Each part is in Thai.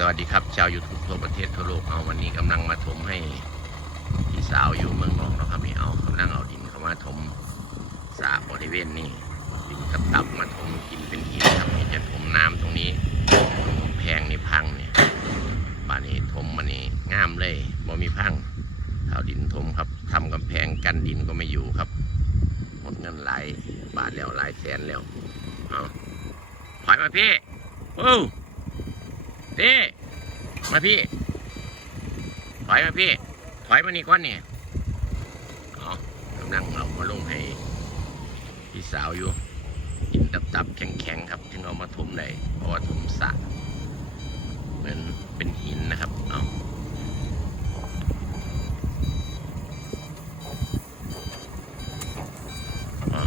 สวัสดีครับ ชาวยูทูบทั่วประเทศทั่วโลกเอาวันนี้กำลังมาถมให้พี่สาวอยู่เมืองนอกเนาะครับนี่เอากำลังเอาดินเข้ามาถมสระบริเวณนี้ดินตับตับมาถมกินเป็นหินครับนี่จะถมน้ำตรงนี้ตรงแพงนี่พังเนี่ยบ้านนี้ถมมันนี่งามเลยบ่มีพังเอาดินถมครับทำกำแพงกันดินก็ไม่อยู่ครับหมดเงินหลายบาทแล้วหลายแสนแล้วเอาถอยมาพี่โอ้ พี่ มาพี่ ถอยมาพี่ ถอยมานี่ก้อนนี่อ๋อกำลังเอามาลงให้พี่สาวอยู่หินตับๆแข็งๆครับถึงเอามาถมได้เพราะว่าถมสระเหมือนเป็นหินนะครับ เอาอ๋อ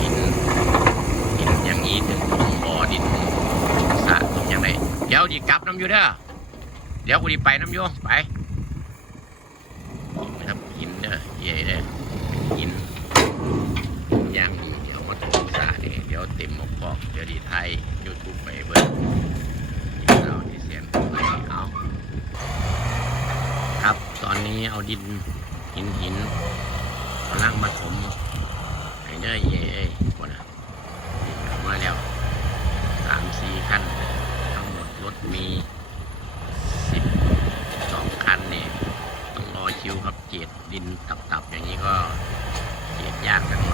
หินหินอย่างนี้ถึงถมบ่อดินสระถมอย่างไรเดี๋ยวดีกลับน้ำอยู่เด้อเดี๋ยวกูดีไปน้ำอยู่ไปนะครับหินเด้อใหญ่เด้อหินอย่างเดี๋ยวมาถมสระนี่เดี๋ยวเต็มหมกบอกเดี๋ยวดีไทยยูทูบไปเบิ้ลเราที่เสียงเอาครับตอนนี้เอาดินหินหินกำลังมาถมไอ้เด้อเย่เอ้ยคนอะเข้ามาแล้วสามสี่คัน ทั้งหมดรถมี สิบสองคันเนี่ยต้องรอคิวครับเจียดดินตับๆ อย่างนี้ก็เจียดยากกันะตั้ง